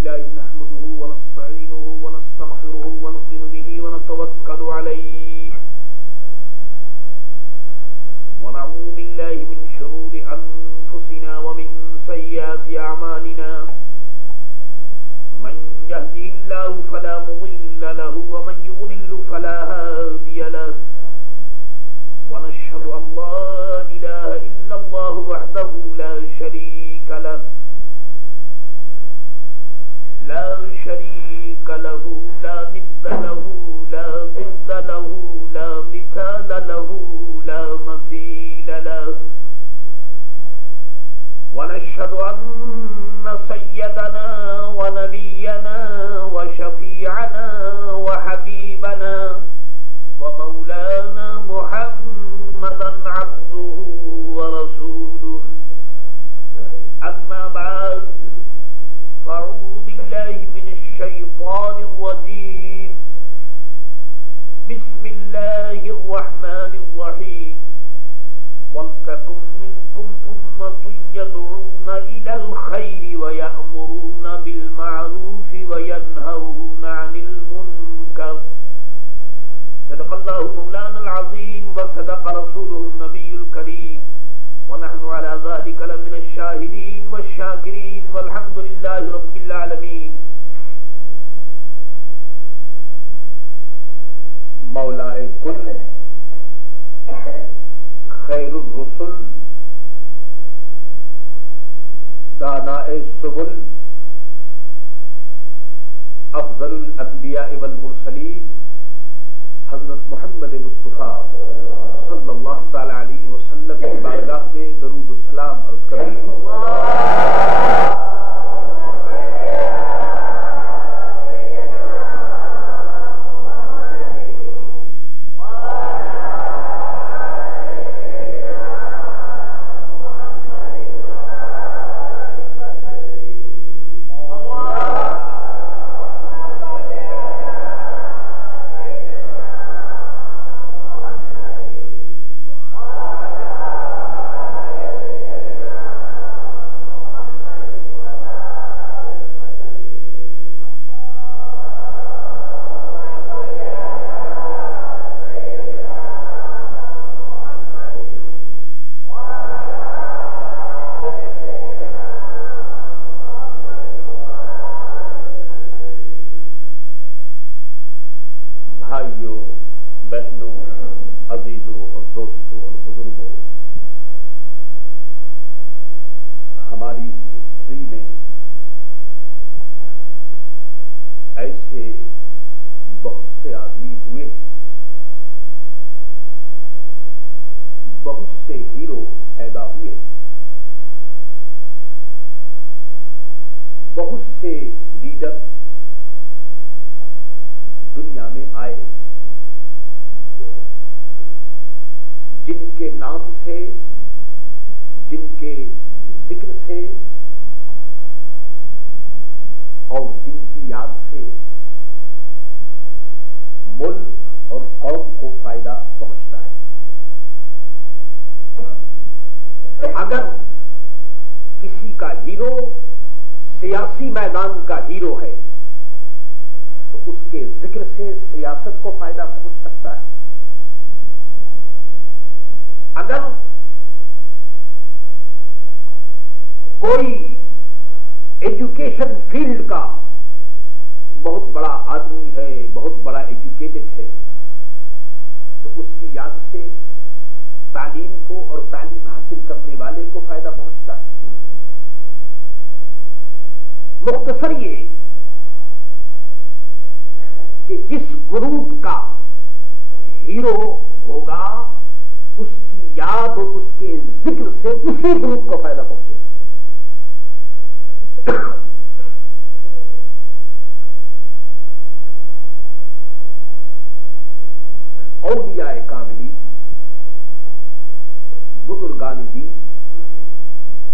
لله نحمده ونستعينه ونستغفره ونؤمن به ونتوكل عليه ونعوذ بالله من شرور أنفسنا ومن سيئات أعمالنا من يهده الله فلا مضل له ومن يضلل فلا هادي له ونشهد أن لا إله إلا الله وحده لا شريك له لا شريك له لا ند له لا ضد له لا مثال له لا مثيل له ونشهد أن سيدنا ونبينا وشفيعنا وحبيبنا ومولانا محمدا عبده ورسوله أما بعد فأعوذ بالله من الشيطان الرجيم بسم الله الرحمن الرحيم ولتكن منكم أمة يدعون إلى الخير ويأمرون بالمعروف وينهون عن المنكر صدق الله مولانا العظيم وصدق رسوله النبي الكريم ونحن على ذلك لمن الشاهدين والشاكرين والحمد لله رب العالمين. مولائے کل خیر الرسل دانائے سبل افضل الانبیاء والمرسلین حضرت محمد مصطفیٰ صلی اللہ تعالی علیہ وسلم کی بارگاہ میں درود و سلام عرض کریں. اگر کسی کا ہیرو سیاسی میدان کا ہیرو ہے تو اس کے ذکر سے سیاست کو فائدہ پہنچ سکتا ہے. اگر کوئی ایجوکیشن فیلڈ کا بہت بڑا آدمی ہے, بہت بڑا ایجوکیٹڈ ہے, تو اس کی یاد سے تعلیم کو اور تعلیم حاصل کرنے والے کو فائدہ پہنچتا ہے. مختصر یہ کہ جس گروپ کا ہیرو ہوگا اس کی یاد اور اس کے ذکر سے اسی گروپ کو فائدہ پہنچے. اولیاء کاملی بزرگان دین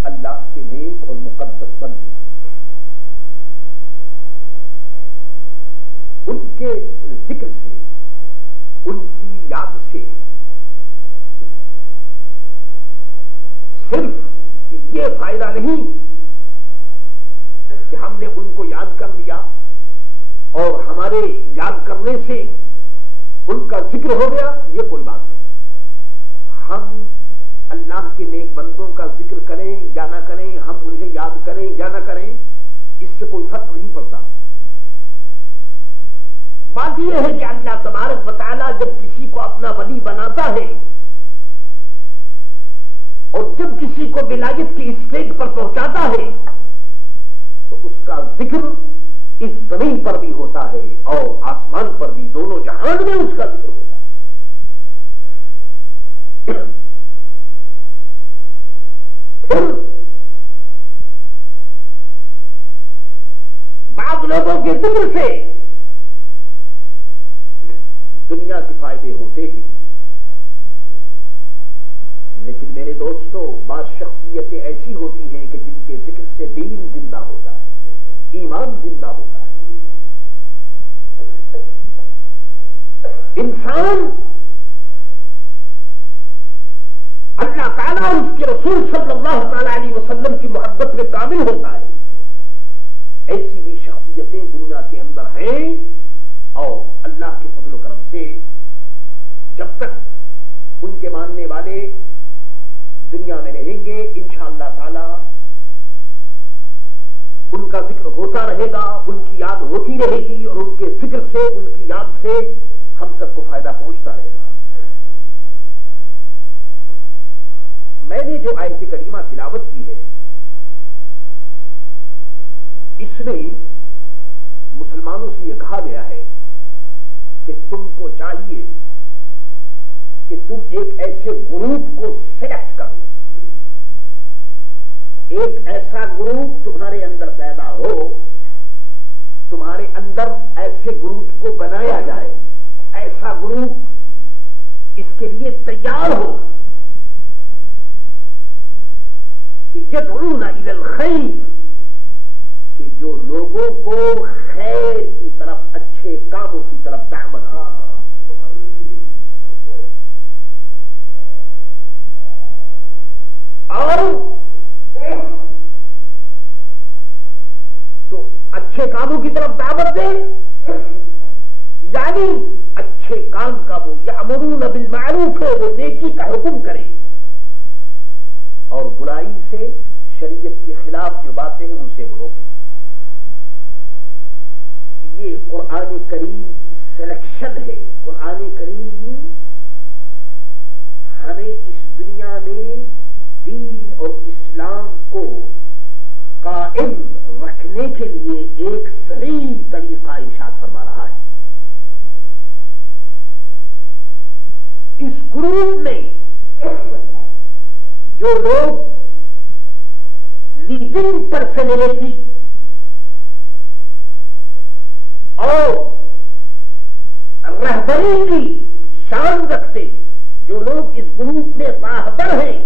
اللہ کے نیک اور مقدس بندے, ان کے ذکر سے, ان کی یاد سے صرف یہ فائدہ نہیں کہ ہم نے ان کو یاد کر لیا اور ہمارے یاد کرنے سے ان کا ذکر ہو گیا، یہ کوئی بات نہیں. ہم اللہ کے نیک بندوں کا ذکر کریں یا نہ کریں، ہم انہیں یاد کریں یا نہ کریں، اس سے کوئی فرق نہیں پڑتا. بات یہ ہے کہ اللہ تبارک و تعالیٰ جب کسی کو اپنا ولی بناتا ہے اور جب کسی کو ولایت کی اسٹیج پر پہنچاتا ہے تو اس کا ذکر اس زمین پر بھی ہوتا ہے اور آسمان پر بھی، دونوں جہان میں اس کا ذکر ہوتا ہے. پھر بعض لوگوں کے ذکر سے دنیا کے فائدے ہوتے ہیں، لیکن میرے دوستو بعض شخصیتیں ایسی ہوتی ہیں کہ جن کے ذکر سے دین زندہ ہوتا ہے، ایمان زندہ ہوتا ہے. انسان اللہ تعالیٰ اور اس کے رسول صلی اللہ تعالی علیہ وسلم کی محبت میں کامل ہوتا ہے. ایسی بھی شخصیتیں دنیا کے اندر ہیں اور اللہ کے فضل و کرم سے جب تک ان کے ماننے والے دنیا میں رہیں گے انشاءاللہ تعالی ان کا ذکر ہوتا رہے گا، ان کی یاد ہوتی رہے گی اور ان کے ذکر سے، ان کی یاد سے ہم سب کو فائدہ پہنچتا رہے گا. میں نے جو آیت کریمہ تلاوت کی ہے اس میں مسلمانوں سے یہ کہا گیا ہے کہ تم کو چاہیے کہ تم ایک ایسے گروپ کو سلیکٹ کرو، ایک ایسا گروپ تمہارے اندر پیدا ہو، تمہارے اندر ایسے گروپ کو بنایا جائے، ایسا گروپ اس کے لیے تیار ہو کہ یدعون الی الخیر، کہ جو لوگوں کو خیر کی طرف، اچھے کاموں کی طرف دعوت دے. اور تو اچھے کاموں کی طرف دعوت دے یعنی اچھے کام کا وہ یأمرون بالمعروف ہے، وہ نیکی کا حکم کرے اور برائی سے، شریعت کے خلاف جو باتیں ہیں ان سے وہ روکے. یہ قرآن کریم کی سلیکشن ہے. قرآن کریم ہمیں اس دنیا میں دین اور اسلام کو قائم رکھنے کے لیے ایک صحیح طریقہ ارشاد فرما رہا ہے. اس گروپ میں جو لوگ لیڈنگ پرسنالٹی اور رہبری کی شان رکھتے ہیں، جو لوگ اس گروپ میں راہبر ہیں،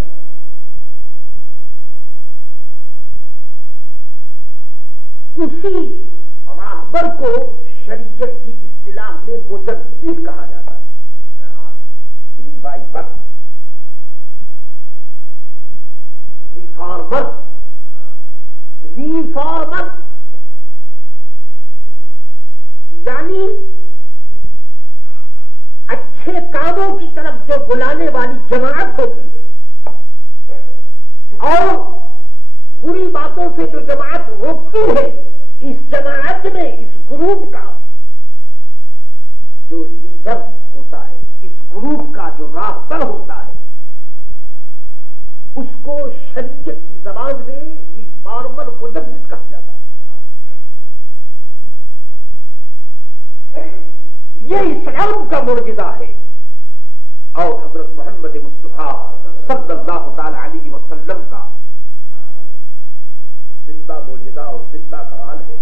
اسی راہبر کو شریعت کی اصطلاح میں مجدد کہا جاتا ہے. ریفارمر یعنی اچھے کاموں کی طرف جو بلانے والی جماعت ہوتی ہے اور بری باتوں سے جو جماعت روکتی ہے، اس جماعت میں اس گروپ کا جو لیڈر ہوتا ہے، اس گروپ کا جو راہبر ہوتا ہے، اس کو شریعت کی زبان میں ریفارمر مجدد کہا جاتا ہے. یہ اسلام کا معجزہ ہے اور حضرت محمد مصطفیٰ صلی اللہ تعالی علیہ وسلم کا زندہ معجزہ اور زندہ کمال ہے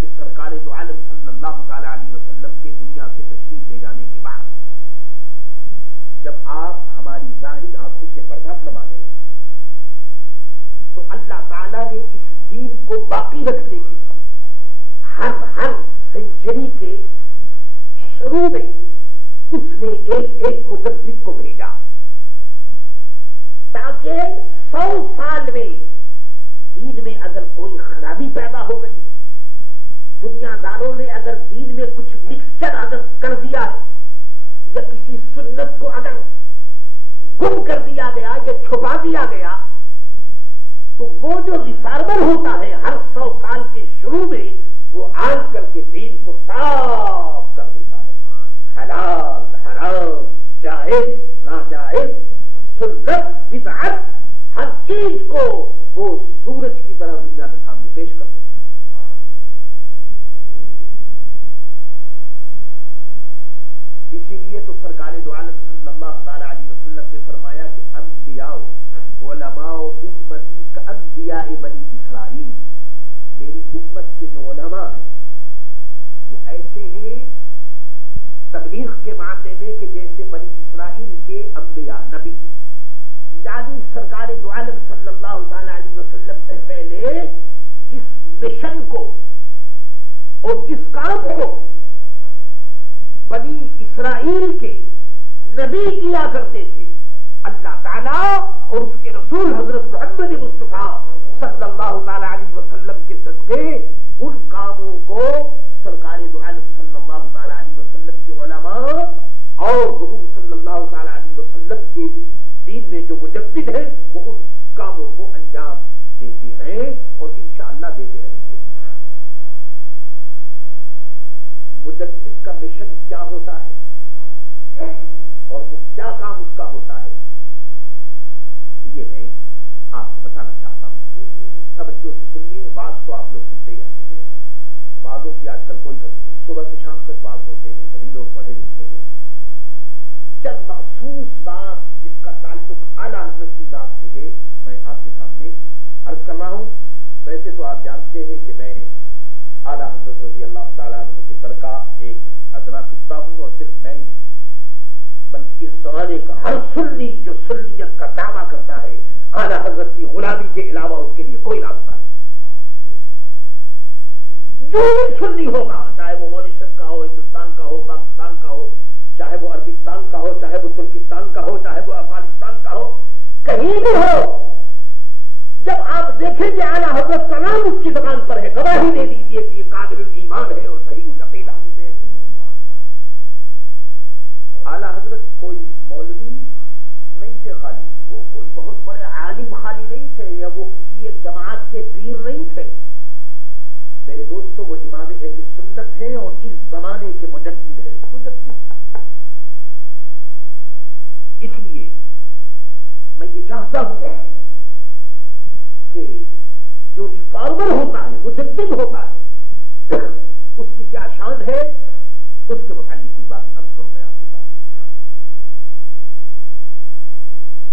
کہ سرکار دو عالم صلی اللہ تعالی علیہ وسلم کے دنیا سے تشریف لے جانے کے بعد جب آپ ہماری ظاہری آنکھوں سے پردہ فرما گئے تو اللہ تعالیٰ نے اس دین کو باقی رکھنے کے لیے ہر سینچری کے شروع میں اس نے ایک مجدد کو بھیجا تاکہ 100 سال میں دین میں اگر کوئی خرابی پیدا ہو گئی، دنیا داروں نے اگر دین میں کچھ مکسچر اگر کر دیا ہے، یا کسی سنت کو اگر گم کر دیا گیا یا چھپا دیا گیا، تو وہ جو ریفارمر ہوتا ہے ہر 100 سال کے شروع میں وہ آن کر کے دین کو صاف کر دیتا ہے، حلال حرام، جائز ناجائز، سنت بدعت، ہر چیز کو وہ سورج کی طرح دنیا کے سامنے پیش کر دیتا ہے۔ اسی لیے تو سرکار دو عالم صلی اللہ تعالی علیہ وسلم نے فرمایا کہ انبیاء علماء امتی کا انبیاء بنی اسرائیل، میری امت کے جو علماء ہیں وہ ایسے ہیں تبلیغ کے معاملے میں کہ جیسے بنی اسرائیل کے انبیاء نبی، یعنی سرکار دو عالم صلی اللہ تعالی علیہ وسلم سے پہلے جس مشن کو اور جس کام کو بنی اسرائیل کے نبی کیا کرتے تھے، اللہ تعالیٰ اور اس کے رسول حضرت محمد مصطفیٰ صلی اللہ تعالی علیہ وسلم کے صدقے ان کاموں کو سرکار دو عالم صلی اللہ تعالی علیہ وسلم کے علماء اور حضور صلی اللہ تعالی علیہ وسلم کے دین میں جو مجدد ہیں وہ ان کاموں کو انجام دیتے ہیں اور انشاءاللہ دیتے رہیں گے۔ مجدد کا مشن کیا ہوتا ہے اور وہ کیا کام اس کا ہوتا ہے، یہ میں آپ کو بتانا چاہتا ہوں۔ پوری توجہ سے سنیے، واز تو آپ لوگ سنتے ہی رہتے ہیں، وازوں کی آج کل کوئی کمی نہیں، صبح سے شام تک واز ہوتے ہیں، سبھی لوگ پڑھے لکھے ہیں۔ چند مخصوص بات جس کا تعلق اعلیٰ حضرت کی ذات سے ہے میں آپ کے سامنے عرض کر رہا ہوں۔ ویسے تو آپ جانتے ہیں کہ میں اعلیٰ حضرت رضی اللہ تعالیٰ عنہ کے در کا ایک ادنا کتا ہوں، اور صرف میں ہی نہیں بلکہ اس زمانے کا ہر سنی جو سنیت کا دعویٰ کرتا ہے اعلیٰ حضرت کی غلامی کے علاوہ اس کے لیے کوئی راستہ نہیں۔ جو بھی سنی ہوگا، چاہے وہ ماریشس کا ہو، ہندوستان کا ہو، پاکستان کا ہو، چاہے وہ عربستان کا ہو، چاہے وہ ترکستان کا ہو، چاہے وہ افغانستان کا ہو، کہیں بھی ہو، جب آپ دیکھیں کہ اعلیٰ حضرت کا نام اس کی زبان پر ہے، گواہی دے دیجیے کہ یہ کامل ایمان ہے اور صحیح العقیدہ۔ اعلیٰ حضرت کوئی مولوی نہیں تھے خالی، وہ کوئی بہت بڑے عالم خالی نہیں تھے، یا وہ کسی ایک جماعت کے پیر نہیں تھے۔ میرے دوستو، وہ امام اہل سنت ہیں اور اس زمانے کے مجدد ہیں، مجدد۔ اس لیے میں یہ چاہتا ہوں کہ جو ریفارمر ہوتا ہے، مجدد ہوتا ہے، اس کی کیا شان ہے، اس کے متعلق کچھ باتیں عرض کروں میں آپ کے ساتھ۔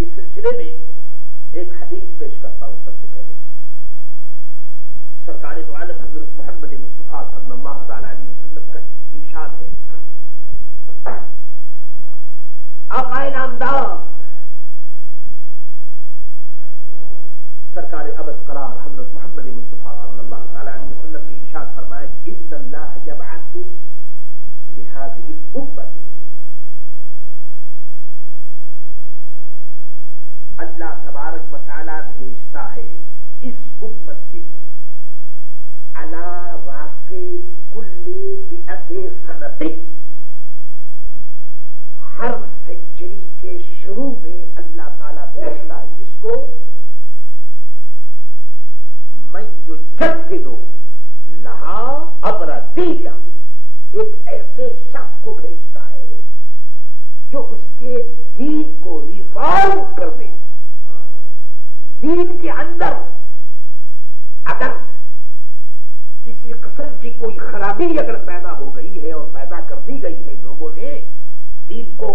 اس سلسلے میں ایک حدیث پیش کرتا ہوں۔ سب سے پہلے سرکار دو عالم حضرت محمد مصطفیٰ صلی اللہ تعالی علیہ وسلم کا ارشاد ہے، آقا نامدار سرکار ابد قرار حضرت محمد مصطفیٰ صلی اللہ تعالی علیہ وسلم نے ارشاد فرمایا کہ ان اللہ یبعث لهذه الامت، اللہ تبارک و تعالی بھیجتا ہے اس امت کے علی رافع کل مئت سنۃ، ہر سینچری کے شروع میں اللہ تعالیٰ بھیجتا ہے جس کو من یجدد لہا امر دینہا، ایک ایسے شخص کو بھیجتا ہے جو اس کے دین کو ریفارم کر دے۔ دین کے اندر اگر کسی قسم کی کوئی خرابی اگر پیدا ہو گئی ہے اور پیدا کر دی گئی ہے، لوگوں نے دین کو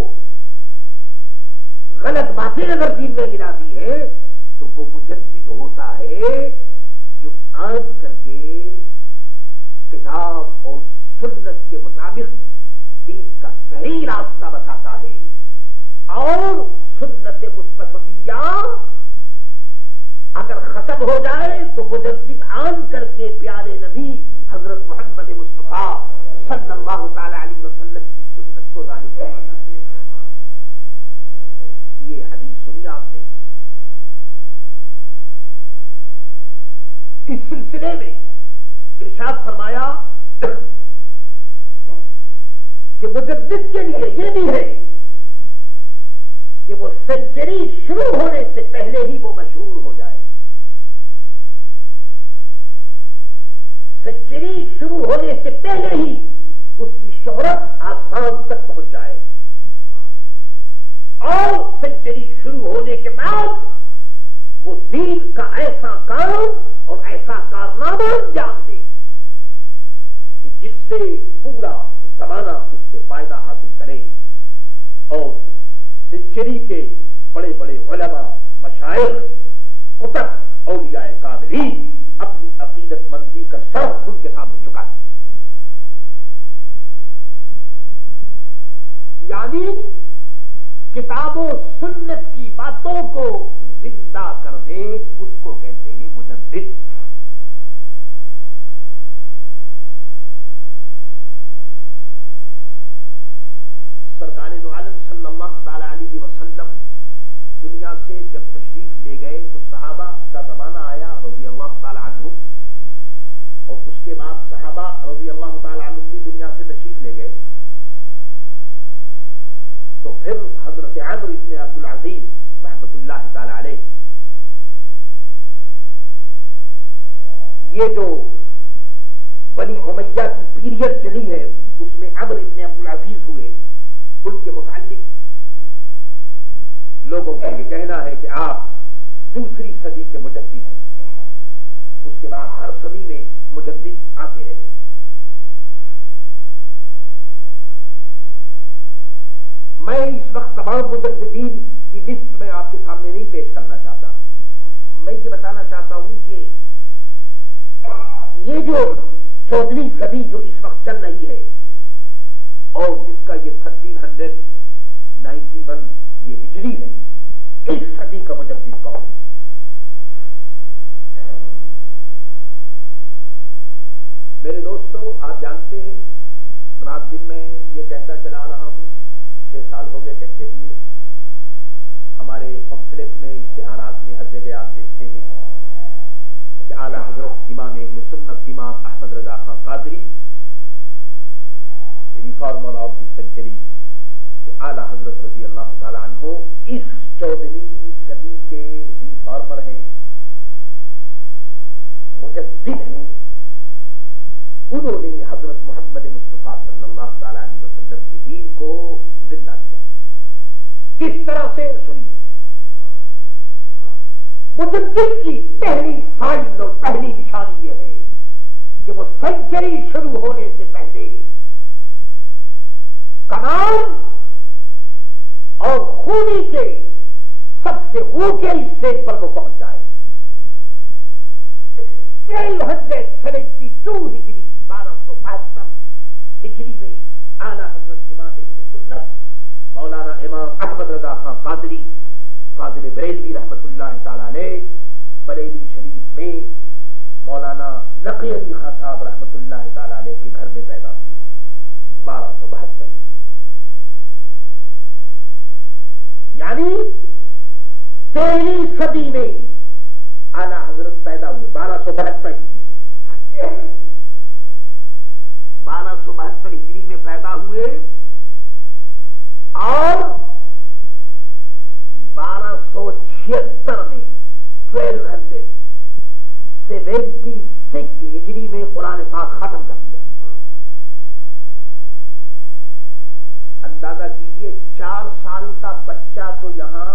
غلط باتیں اگر دین میں ملا دی ہے، تو وہ مجدد ہوتا ہے جو آن کر کے کتاب اور سنت کے مطابق دین کا صحیح راستہ بتاتا ہے، اور سنت مصطفیہ اگر ختم ہو جائے تو مجدد آن کر کے پیارے نبی حضرت محمد مصطفیٰ صلی اللہ تعالی علیہ وسلم کی سنت کو ظاہر کرتا ہے۔ یہ حدیث سنی آپ نے۔ اس سلسلے میں ارشاد فرمایا کہ مجدد کے لیے یہ بھی ہے کہ وہ سینچری شروع ہونے سے پہلے ہی وہ مشہور ہو جائے. سینچری شروع ہونے سے پہلے ہی اس کی شہرت آسمان تک پہنچ جائے اور سینچری شروع ہونے کے بعد وہ دین کا ایسا کام اور ایسا کارنامہ انجام دے کہ جس سے پورا زمانہ اس سے فائدہ حاصل کرے. اور سینچری کے بڑے بڑے علماء، مشائخ، قطب، اولیاء کاملین اپنی عقیدت مندی کا سر ان کے سامنے جھکا، یعنی کتاب و سنت کی باتوں کو زندہ کر دے، اس کو کہتے ہیں مجدد. سرکار دو عالم صلی اللہ تعالی علیہ وسلم دنیا سے جب تشریف لے گئے تو صحابہ کا زمانہ آیا رضی اللہ تعالی عنہ، اور اس کے بعد صحابہ رضی اللہ تعالی عنہ بھی دنیا سے تشریف لے گئے. تو پھر حضرت عمر ابن عبد العزیز رحمت اللہ تعالی علیہ، یہ جو بنی امیہ کی پیریڈ چلی ہے اس میں عمر ابن عبد العزیز ہوئے. ان کے متعلق لوگوں کا یہ کہنا ہے کہ آپ دوسری صدی کے مجدد ہیں. اس کے بعد ہر صدی میں مجدد آتے رہے. میں اس وقت تمام مجددین کی لسٹ میں آپ کے سامنے نہیں پیش کرنا چاہتا. میں یہ بتانا چاہتا ہوں کہ یہ جو 14ویں صدی جو اس وقت چل رہی ہے اور جس کا یہ 1391 یہ ہجری ہے، اس صدی کا مجدد کون ہے؟ میرے دوستو، آپ جانتے ہیں رات دن میں یہ کہتا چلا رہا ہوں، 6 سال ہو گئے کہتے ہوئے. ہمارے پمفلٹ میں، اشتہارات میں، ہر جگہ آپ دیکھتے ہیں کہ اعلیٰ حضرت امام اہل سنت امام Ahmad Raza Khan Qadri, reformer of the century, کہ اعلیٰ حضرت رضی اللہ تعالی عنہ اس 14ویں صدی کے ریفارمر ہیں، مجدد ہیں. انہوں نے حضرت محمد مصطفیٰ صلی اللہ تعالی علیہ وسلم کے دین کو زندہ کیا. کس طرح سے؟ سنیے. مجدد کی پہلی سائن اور پہلی نشانی یہ ہے کہ وہ سینچری شروع ہونے سے پہلے کمال اور خوبی کے سب سے اونچے اسٹیج پر وہ پہنچ جائے. 1272 ہجری، 1272 ہجری میں اعلیٰ حضرت امام اہل سنت مولانا امام احمد رضا خان قادری فاضل بریلوی رحمت اللہ تعالی علیہ بریلی شریف میں مولانا نقی علی خان صاحب رحمت اللہ تعالی علیہ کے گھر میں پیدا ہوئی 1272. یعنی 13ویں صدی میں اعلیٰ حضرت پیدا ہوئے 1272 ہجری میں. 1272 ہجری میں پیدا ہوئے اور 1276 میں 1276 ہجری میں قرآن پاک ختم کر دیا. اندازہ کیجئے 4 سال کا بچہ تو یہاں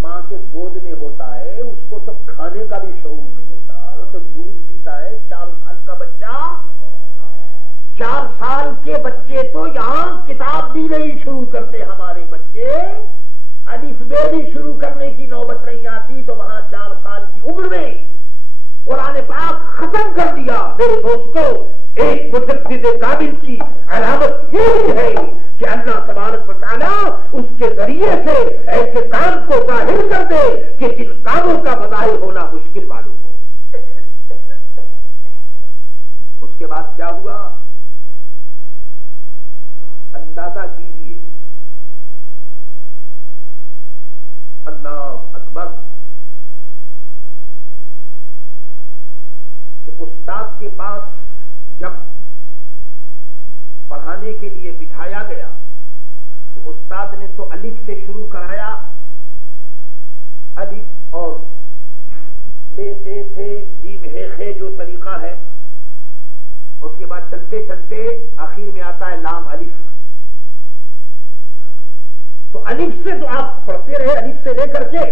ماں کے گود میں ہوتا ہے، اس کو تو کھانے کا بھی شعور نہیں ہوتا، وہ تو دودھ پیتا ہے. 4 سال کا بچہ، 4 سال کے بچے تو یہاں کتاب بھی نہیں شروع کرتے. ہمارے بچے الف بے بھی شروع کرنے کی نوبت نہیں آتی، تو وہاں 4 سال کی عمر میں قرآن پاک ختم کر دیا. میرے دوستو، ایک مجدد کامل کی علامت یہ بھی ہے کہ اللہ تبارک و تعالیٰ اس کے ذریعے سے ایسے کام کو ظاہر کر دے کہ جن کاموں کا بظاہر ہونا مشکل معلوم ہو. اس کے بعد کیا ہوا؟ اندازہ کیجیے. اللہ اکبر. استاد کے پاس جب پڑھانے کے لیے بٹھایا گیا تو استاد نے تو الف سے شروع کرایا، الف اور بے تے تھے جیم ہے خے جو طریقہ ہے، اس کے بعد چلتے چلتے آخر میں آتا ہے لام الف. تو الف سے تو آپ پڑھتے رہے، الف سے لے کر کے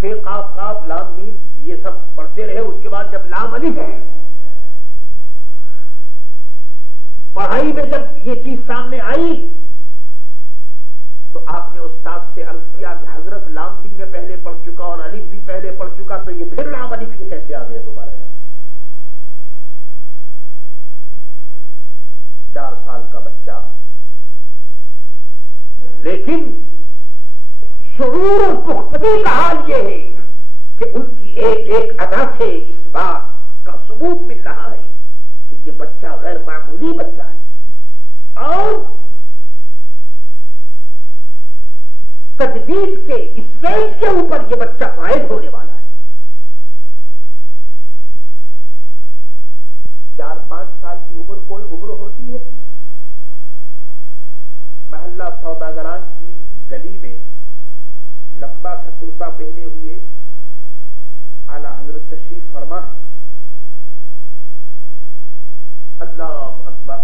پھر قاف قاف لام میم یہ سب پڑھتے رہے. اس کے بعد جب لام الف پڑھائی میں جب یہ چیز سامنے آئی تو آپ نے استاد سے عرض کیا کہ حضرت لام بھی میں پہلے پڑھ چکا اور الف بھی پہلے پڑھ چکا، تو یہ پھر لام الف یہ کیسے آ گیا دوبارہ؟ 4 سال کا بچہ، لیکن شعور اور پختگی کا حال یہ ہے کہ ان کی ایک ایک ادا سے اس بات کا ثبوت مل رہا ہے کہ یہ بچہ غیر معمولی بچہ ہے اور تجدید کے اسٹیج کے اوپر یہ بچہ فائز ہونے والا ہے. 4-5 سال کی عمر کوئی عمر ہوتی ہے؟ محلہ سوداگران کی گلی میں لمبا سا کرتا پہنے ہوئے اعلی حضرت تشریف فرما ہے. اللہ اکبر.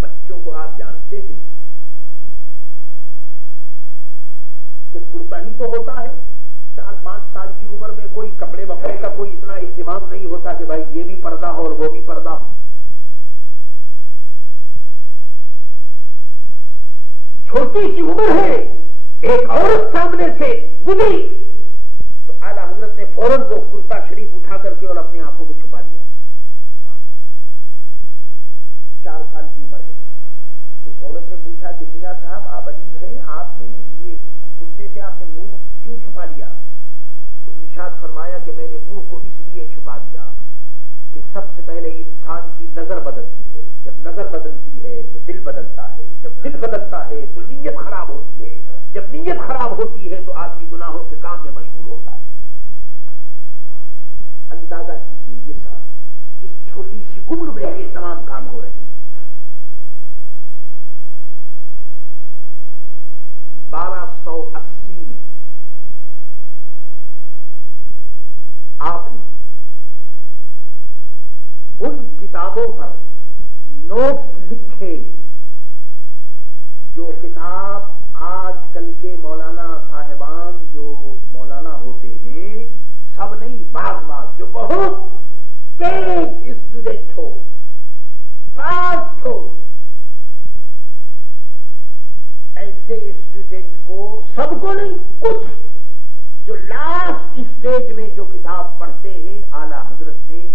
بچوں کو آپ جانتے ہیں کہ کرتا ہی تو ہوتا ہے. 4-5 سال کی عمر میں کوئی کپڑے وپڑے کا کوئی اتنا اہتمام نہیں ہوتا کہ بھائی یہ بھی پردہ ہو اور وہ بھی پردہ ہو. چھوٹی سی عمر ہے، ایک عورت سامنے سے گزری تو اعلی حضرت نے فوراً وہ کرتا شریف اٹھا کر کے اور اپنی آنکھوں کو چھپا دیا. 4 سال کی عمر ہے. اس عورت نے پوچھا کہ میاں صاحب آپ عجیب ہیں، آپ نے یہ کرتے سے آپ نے منہ کیوں چھپا لیا؟ تو ارشاد فرمایا کہ میں نے منہ کو اس لیے چھپا دیا کہ سب سے پہلے انسان کی نظر بدلتی ہے، جب نظر بدلتی ہے تو دل بدلتا ہے، جب دل بدلتا ہے تو نیت خراب ہوتی ہے، جب نیت خراب ہوتی ہے تو آدمی گناہوں کے کام میں مشغول ہوتا ہے. اندازہ کیجیے یہ سب اس چھوٹی سی عمر میں یہ تمام کام ہو رہے ہیں. 1280 میں آپ نے ان کتابوں پر نوٹس لکھے جو کتاب آج کل کے مولانا صاحبان جو مولانا ہوتے ہیں سب نہیں، بعض جو بہت تیز اسٹوڈنٹ ہو، فاسٹ ہو، ایسے اسٹوڈنٹ کو، سب کو نہیں، کچھ جو لاسٹ اسٹیج میں جو کتاب پڑھتے ہیں اعلی حضرت نے